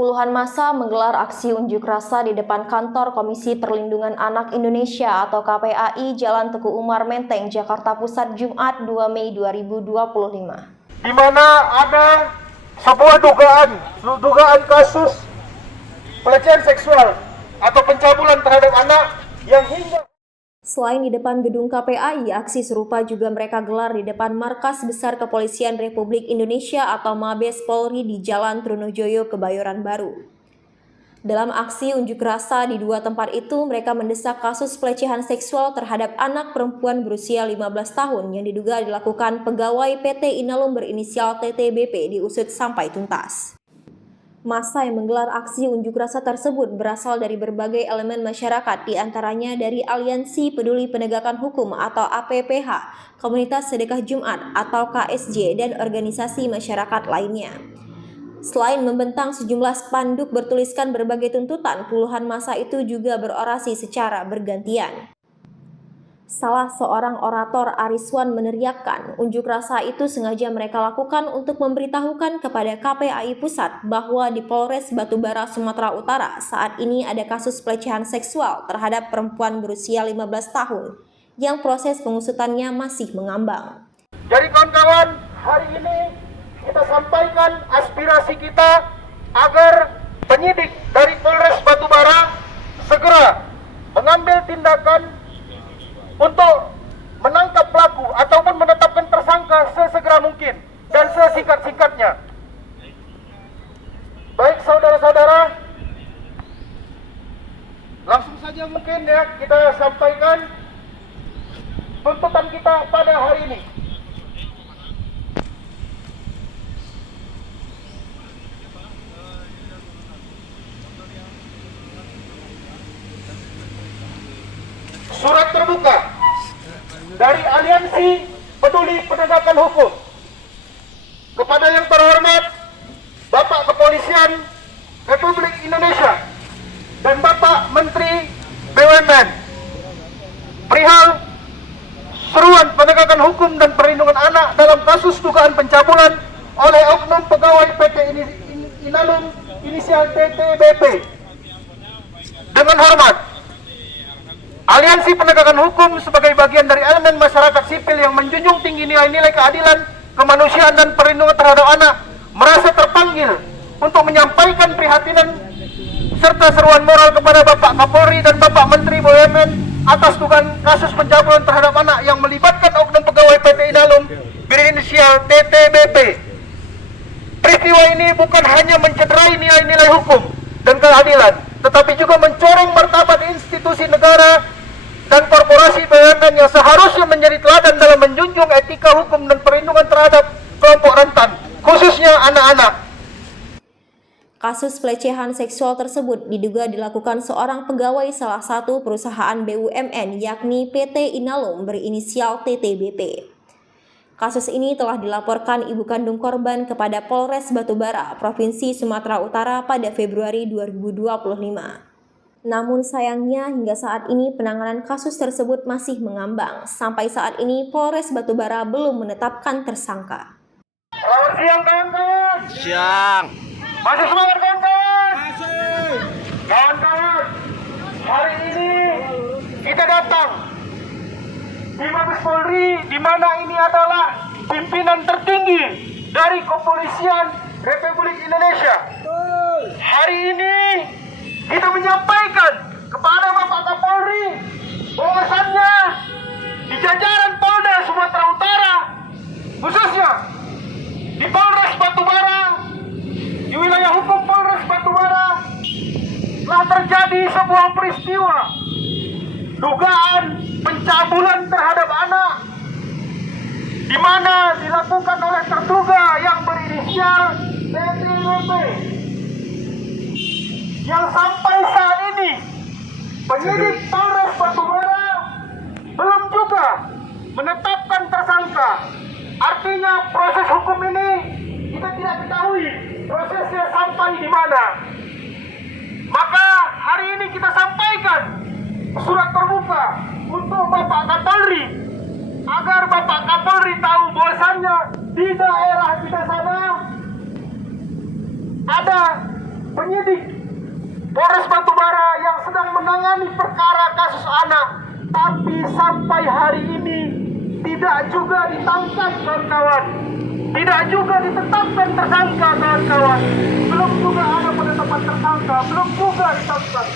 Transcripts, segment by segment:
Puluhan massa menggelar aksi unjuk rasa di depan kantor Komisi Perlindungan Anak Indonesia atau KPAI Jalan Teguh Umar Menteng, Jakarta Pusat, Jumat 2 Mei 2025. Di mana ada sebuah dugaan kasus pelecehan seksual atau pencabulan terhadap anak yang hingga. Selain di depan gedung KPAI, aksi serupa juga mereka gelar di depan Markas Besar Kepolisian Republik Indonesia atau Mabes Polri di Jalan Trunojoyo, Kebayoran Baru. Dalam aksi unjuk rasa di dua tempat itu, mereka mendesak kasus pelecehan seksual terhadap anak perempuan berusia 15 tahun yang diduga dilakukan pegawai PT Inalum berinisial TTBP diusut sampai tuntas. Massa yang menggelar aksi unjuk rasa tersebut berasal dari berbagai elemen masyarakat, diantaranya dari Aliansi Peduli Penegakan Hukum atau APPH, Komunitas Sedekah Jumat atau KSJ, dan organisasi masyarakat lainnya. Selain membentang sejumlah spanduk bertuliskan berbagai tuntutan, puluhan massa itu juga berorasi secara bergantian. Salah seorang orator, Ariswan, meneriakkan unjuk rasa itu sengaja mereka lakukan untuk memberitahukan kepada KPAI Pusat bahwa di Polres Batubara, Sumatera Utara saat ini ada kasus pelecehan seksual terhadap perempuan berusia 15 tahun yang proses pengusutannya masih mengambang. Jadi kawan-kawan, hari ini kita sampaikan aspirasi kita agar penyidik dari Polres Batubara segera mengambil tindakan untuk menangkap pelaku ataupun menetapkan tersangka sesegera mungkin dan sesingkat-singkatnya. Baik saudara-saudara, langsung saja mungkin ya kita sampaikan tuntutan kita pada hari ini. Surat terbuka dari Aliansi Peduli Penegakan Hukum kepada yang terhormat Bapak Kepolisian Republik Indonesia dan Bapak Menteri BUMN perihal seruan penegakan hukum dan perlindungan anak dalam kasus dugaan pencabulan oleh oknum pegawai PT Inalum inisial TTBP. Dengan hormat, Aliansi Penegakan Hukum sebagai bagian dari elemen masyarakat sipil yang menjunjung tinggi nilai-nilai keadilan, kemanusiaan, dan perlindungan terhadap anak merasa terpanggil untuk menyampaikan prihatinan serta seruan moral kepada Bapak Kapolri dan Bapak Menteri BUMN atas dugaan kasus pencabulan terhadap anak yang melibatkan oknum pegawai PT Inalum berinisial TTBP. Peristiwa ini bukan hanya mencederai nilai-nilai hukum dan keadilan, tetapi juga mencoreng martabat institusi negara dan korporasi BUMN yang seharusnya menjadi teladan dalam menjunjung etika hukum dan perlindungan terhadap kelompok rentan, khususnya anak-anak. Kasus pelecehan seksual tersebut diduga dilakukan seorang pegawai salah satu perusahaan BUMN yakni PT Inalum berinisial TTBP. Kasus ini telah dilaporkan ibu kandung korban kepada Polres Batubara, Provinsi Sumatera Utara pada Februari 2025. Namun sayangnya hingga saat ini penanganan kasus tersebut masih mengambang. Sampai saat ini Polres Batubara belum menetapkan tersangka. Selamat siang kawan-kawan. Siang. Masih semangat kawan-kawan. Masih. Kawan-kawan, hari ini kita datang di Mabes Polri, di mana ini adalah pimpinan tertinggi dari Kepolisian Republik Indonesia. Hari ini kita menyampaikan kepada Bapak Kapolri bahwasannya di jajaran Polda Sumatera Utara, khususnya di Polres Batubara, di wilayah hukum Polres Batubara, telah terjadi sebuah peristiwa dugaan pencabulan terhadap anak di mana dilakukan oleh terduga yang berinisial TTBP, yang sampai saat ini penyidik Polres Batubara belum juga menetapkan tersangka. Artinya proses hukum ini kita tidak ketahui prosesnya sampai di mana. Maka hari ini kita sampaikan surat terbuka untuk Bapak Kapolri agar Bapak Kapolri tahu bahwasannya di daerah kita sana ada penyidik Polres Batubara yang sedang menangani perkara kasus anak, tapi sampai hari ini tidak juga ditangkap, kawan-kawan. Tidak juga ditetapkan tersangka, kawan-kawan. Belum juga ada penetapan tersangka, belum juga ditangkap.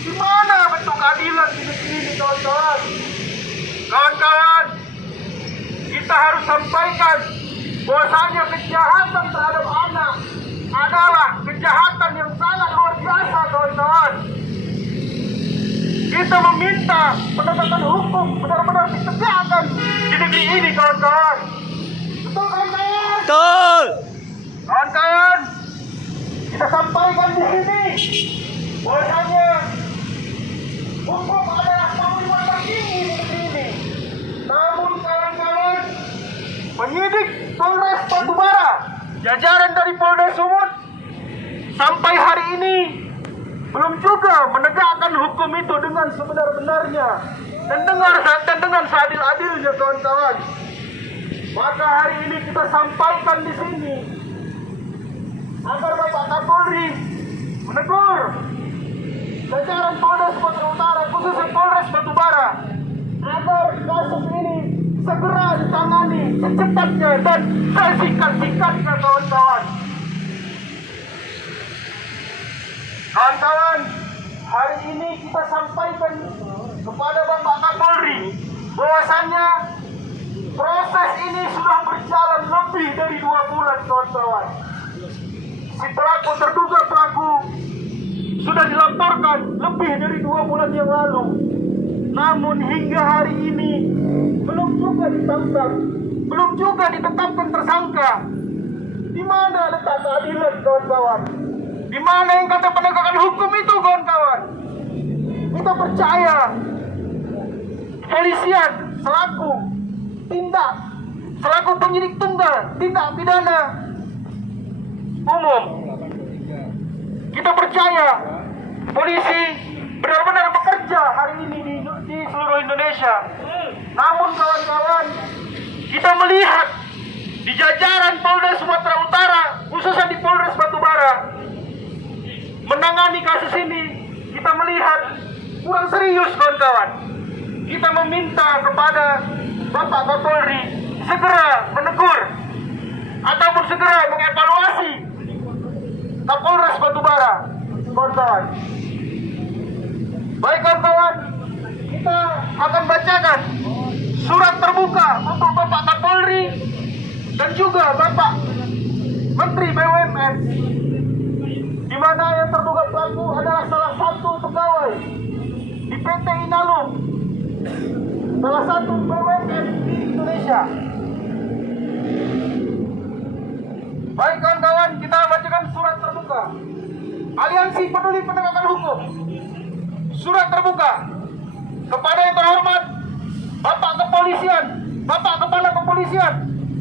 Di mana bentuk keadilan di negeri ini, kawan-kawan? Kawan-kawan, kita harus sampaikan bahwasanya kejahatan terhadap anak adalah kejahatan yang sangat luar biasa, kawan-kawan. Kita meminta penegakan hukum benar-benar ditegakkan di negeri ini, kawan-kawan. Betul, kawan-kawan? Betul. Kawan-kawan, kita sampaikan di sini bahwasanya hukum adalah panglima tertinggi di negeri ini. Namun, kawan-kawan, penyidik Polres Batubara, jajaran dari Polda Sumut, sampai hari ini belum juga menegakkan hukum itu dengan sebenar-benarnya dan dengan seadil-adilnya, kawan-kawan. Maka hari ini kita sampaikan di sini agar Bapak Kapolri menegur jajaran Polda Sumatera Utara, khususnya Polres Batubara, agar kasus ini segera ditangani secepatnya dan sesingkat-singkatnya, kawan-kawan. Kawan-kawan, hari ini kita sampaikan kepada Bapak Kapolri bahwasannya proses ini sudah berjalan lebih dari 2 bulan, kawan-kawan. Si pelaku, terduga pelaku, sudah dilaporkan lebih dari 2 bulan yang lalu. Namun hingga hari ini belum juga ditangkap, belum juga ditetapkan tersangka. Di mana letak keadilan, kawan-kawan? Di mana yang kata penegakan hukum itu, kawan-kawan? Kita percaya polisian selaku penyidik tunggal tindak pidana umum. Kita percaya polisi benar-benar bekerja hari ini di seluruh Indonesia. Namun, kawan-kawan, kita melihat di jajaran Polda Sumatera Utara, khususnya di Polres Batubara, menangani kasus ini, kita melihat kurang serius, kawan-kawan. Kita meminta kepada Bapak Kapolri segera menegur ataupun segera mengevaluasi Kapolres Batubara, kawan-kawan. Baik, kawan-kawan, kita akan bacakan surat terbuka untuk Bapak Kapolri dan juga Bapak Menteri BUMN, di mana yang terduga pelaku adalah salah satu pegawai di PT Inalum, salah satu BUMN di Indonesia. Baik, kawan-kawan, kita bacakan surat terbuka Aliansi Peduli Penegakan Hukum. Surat terbuka kepada yang terhormat Bapak Kepolisian, Bapak Kepala Kepolisian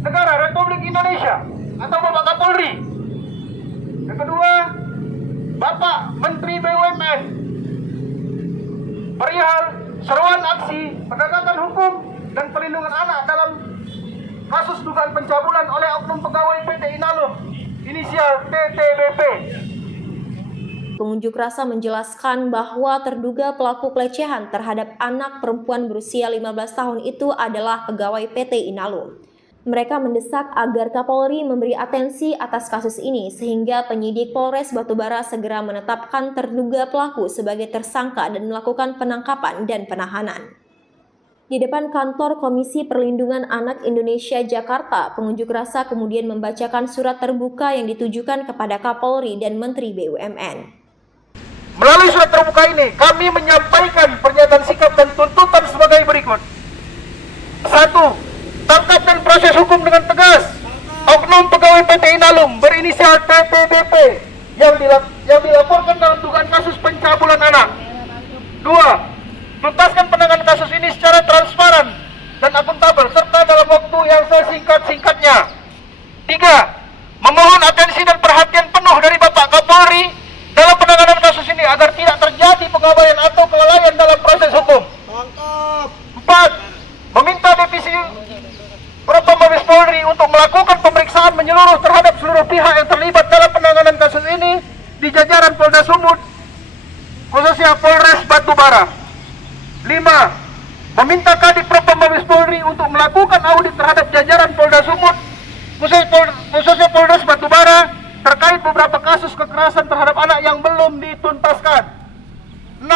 Negara Republik Indonesia atau Bapak Kapolri. Yang kedua, Bapak Menteri BUMN, perihal seruan aksi penegakan hukum dan perlindungan anak dalam kasus dugaan pencabulan oleh oknum pegawai PT Inalum inisial TTBP. Pengunjuk rasa menjelaskan bahwa terduga pelaku pelecehan terhadap anak perempuan berusia 15 tahun itu adalah pegawai PT Inalum. Mereka mendesak agar Kapolri memberi atensi atas kasus ini sehingga penyidik Polres Batubara segera menetapkan terduga pelaku sebagai tersangka dan melakukan penangkapan dan penahanan. Di depan kantor Komisi Perlindungan Anak Indonesia Jakarta, pengunjuk rasa kemudian membacakan surat terbuka yang ditujukan kepada Kapolri dan Menteri BUMN. Melalui surat terbuka ini, kami menyampaikan pernyataan sikap dan tuntutan sebagai berikut. 1. Tangkap dan proses hukum dengan tegas oknum pegawai PT Inalum berinisial TTBP yang dilaporkan dalam dugaan kasus pencabulan anak. 2. Tuntaskan penanganan kasus ini secara transparan dan akuntabel serta dalam waktu yang sesingkat-singkatnya. 3. Memohon atensi dan perhatian penuh dari Bapak Kapolri dalam penanganan kasus ini agar tidak terjadi pengabaian atau kelalaian dalam proses hukum. 4. Meminta Divisi Propam Mabes Polri untuk melakukan pemeriksaan menyeluruh terhadap seluruh pihak yang terlibat dalam penanganan kasus ini di jajaran Polda Sumut khususnya Polres Batubara. 5. Meminta Kadif Propam Mabes Polri untuk melakukan audit terhadap jajaran Polda Sumut, khususnya Polres Batubara, terkait beberapa kasus kekerasan terhadap anak yang belum dituntaskan. 6.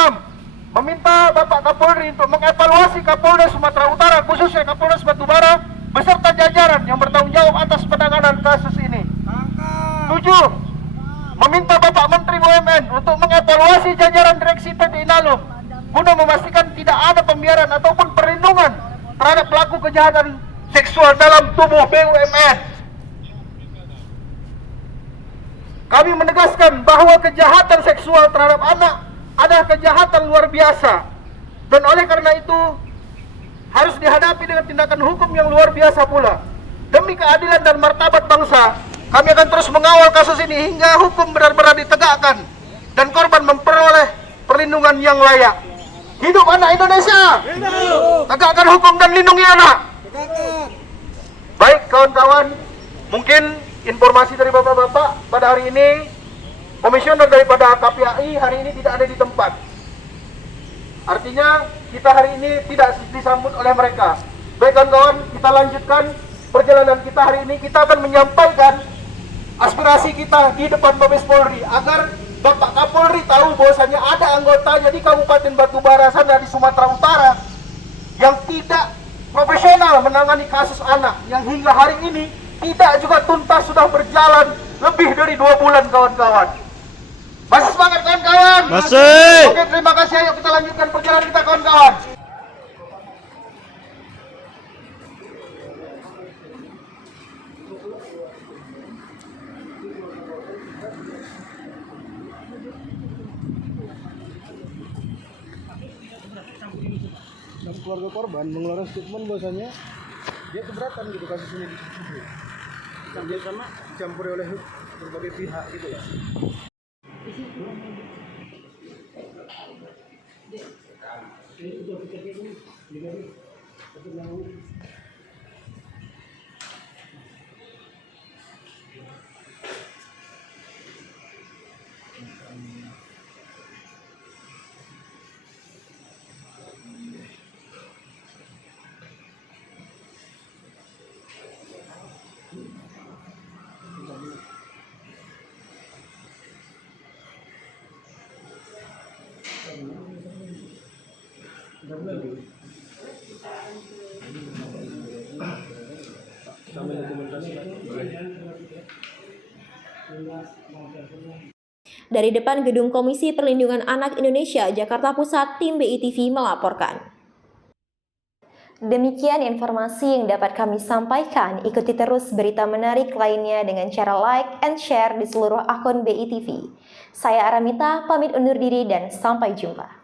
Meminta Bapak Kapolri untuk mengevaluasi Kapolda Sumatera Utara, khususnya Kapolres Batubara, beserta jajaran yang bertanggung jawab atas penanganan kasus ini. 7. Meminta Bapak Menteri BUMN untuk mengevaluasi jajaran direksi PT Inalum guna memastikan tidak ada pembiaran ataupun perlindungan terhadap pelaku kejahatan seksual dalam tubuh BUMN. Kami menegaskan bahwa kejahatan seksual terhadap anak adalah kejahatan luar biasa, dan oleh karena itu harus dihadapi dengan tindakan hukum yang luar biasa pula. Demi keadilan dan martabat bangsa, kami akan terus mengawal kasus ini hingga hukum benar-benar ditegakkan dan korban memperoleh perlindungan yang layak. Hidup anak Indonesia! Tegakkan hukum dan lindungi anak! Baik kawan-kawan, mungkin informasi dari bapak-bapak pada hari ini, komisioner daripada KPAI hari ini tidak ada di tempat. Artinya kita hari ini tidak disambut oleh mereka. Baik kawan-kawan, kita lanjutkan perjalanan kita hari ini. Kita akan menyampaikan aspirasi kita di depan Mabes Polri agar Bapak Kapolri tahu bahwasanya ada anggotanya di Kabupaten Batubara sana di Sumatera Utara yang tidak profesional menangani kasus anak yang hingga hari ini tidak juga tuntas, sudah berjalan lebih dari 2 bulan kawan-kawan. Masih semangat kawan-kawan? Masih. Oke, terima kasih. Ayo kita lanjutkan perjalanan kita kawan-kawan. Dan keluarga korban mengeluarkan statement bahwasanya dia keberatan gitu kasus ini dia sama dicampuri oleh berbagai pihak gitu ya. Dari depan Gedung Komisi Perlindungan Anak Indonesia, Jakarta Pusat, tim BITV melaporkan. Demikian informasi yang dapat kami sampaikan. Ikuti terus berita menarik lainnya dengan cara like and share di seluruh akun BITV. Saya Aramita, pamit undur diri dan sampai jumpa.